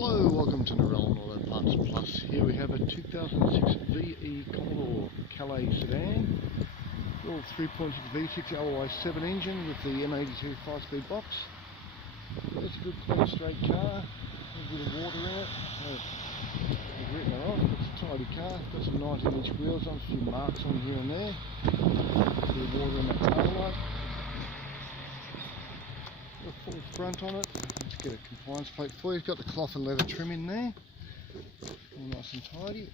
Hello, welcome to Narellan Auto Parts Plus. Here we have a 2006 VE Commodore Calais sedan. Little 3.6 V6 LY7 engine with the M82 5-speed box. It's a good clean straight car. A bit of water in it. I've written it off. It's a tidy car. Got some 19-inch wheels on, a few marks on here and there. A bit of water in that tail light. Got a full front on it. Let's get a compliance plate for you. It's got the cloth and leather trim in there. All nice and tidy.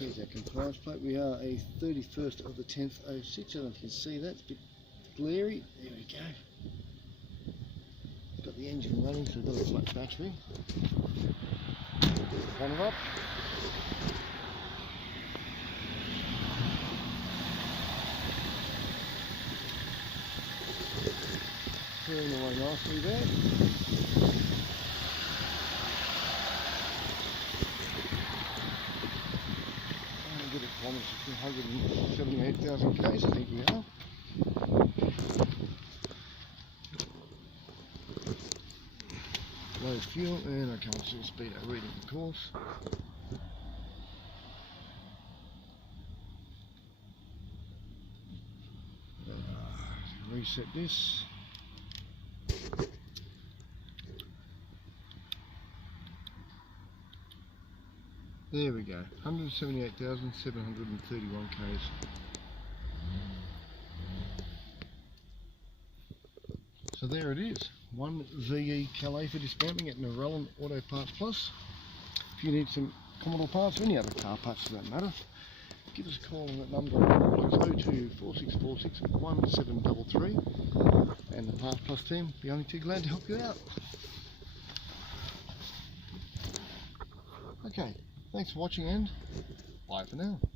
Here's our compliance plate. We are a 31st of the 10th 06. I don't know if you can see that. It's a bit glary. There we go. Got the engine running, so we've got a flat battery. On it up. Turning away nicely there. And get it kilometres to 178,000 k's, I think we are. Low fuel, and I can't see the speedo reading, of course. Reset this. There we go, 178,731 k's. So there it is, one VE Calais for dismantling at Narellan Auto Parts Plus. If you need some Commodore parts or any other car parts for that matter, give us a call on that number. It's 02 4646 1733, and the Parts Plus team will be only too glad to help you out. Okay, thanks for watching and bye for now.